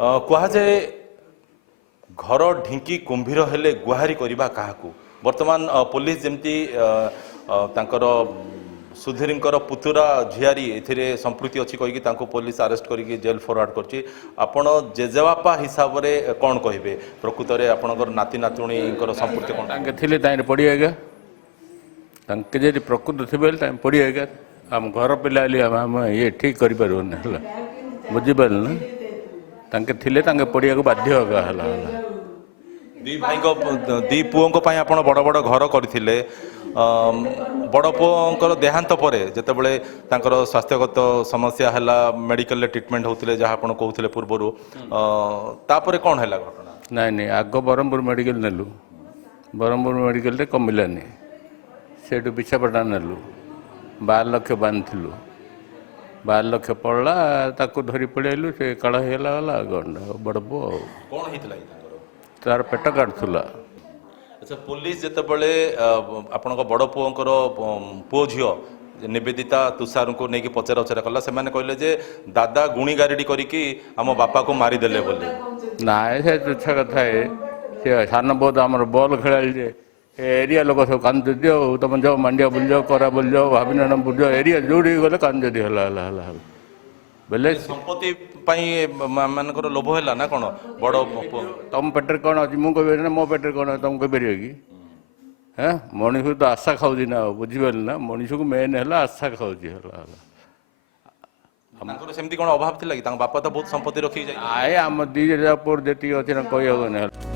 କୁହାଯାଏ घर ढिंकी कुंभीर हेले गुहारी करबा काहाकू वर्तमान पुलिस जमती तांकर सुधीर पुतुरा झियारी एथिरे संपृक्ति अच्छी कहीकि तांको पुलिस अरेस्ट करके जेल फरवर्ड करछि आपण जेजेबापा हिसाब रे कोन कहिबे प्रकृत रे आपनकर नाती नातुणी संपृक्ति कोन तांके थिले तांरे पड़ी आगे तांके जे प्रकृत थिबेल तां पड़ी आगे हम घर पिला हम ये ठीक करि परबन हला बुझि पाल ना तांके थिले तांके पड़िया को बाध्य हला हला दी भाई को दी पुओं को पाई आपण बड़ बड़ घर करथिले बड़ पुओं देहांत परे जेतेबेले तांकर स्वास्थ्यगत समस्या हला मेडिकल ट्रीटमेंट होतिले जहा आपण कहउथिले पूर्वरु तापरे कोन हला घटना नहीं नहीं आग ब्रह्मपुर मेडिकल नेलु ब्रह्मपुर मेडिकल रे कमिलानी सेठु विशाखापट्टनम नेलु 12 लाख बांधिलु 12 लाख पड़ला ताको धरी पड़ेलु से काला हेला वाला गंडा बड़ पु कोन हितला तार पेट काटुला अच्छा पुलिस जेतेबेले आपण बड़ पुओंकर पुओ झियो निवेदिता तुषार को लेकिन पचरा उचरा कला से कहले जे दादा गुणी गारिडी करिकी आम बापा को मारिदेले बोले ना से तुच्छा कथा है से सान बहुत आम बॉल खेल जे एरिया लोक सब कांद दियो तुम जाओ मांडिया बुल जाओ करा बुल जाओ भाविनारायण बुल जाओ एरिया जोड़ी गले कांद दी हला हला हला बेले संपत्ति पाई मानकर लोभ हैला ना कोन बड़ तुम पेटर कौन अच्छी मु कह ना मो पेटर कौन तुम कह कि हाँ मनीष को तो आशा खाऊ ना बुझिपार ना मनीष को मेन है आशा खाऊ सेमती कौन अभाव थी बापा तो बहुत संपत्ति रखी जाए आए आम दी पुर जी अच्छे ना कही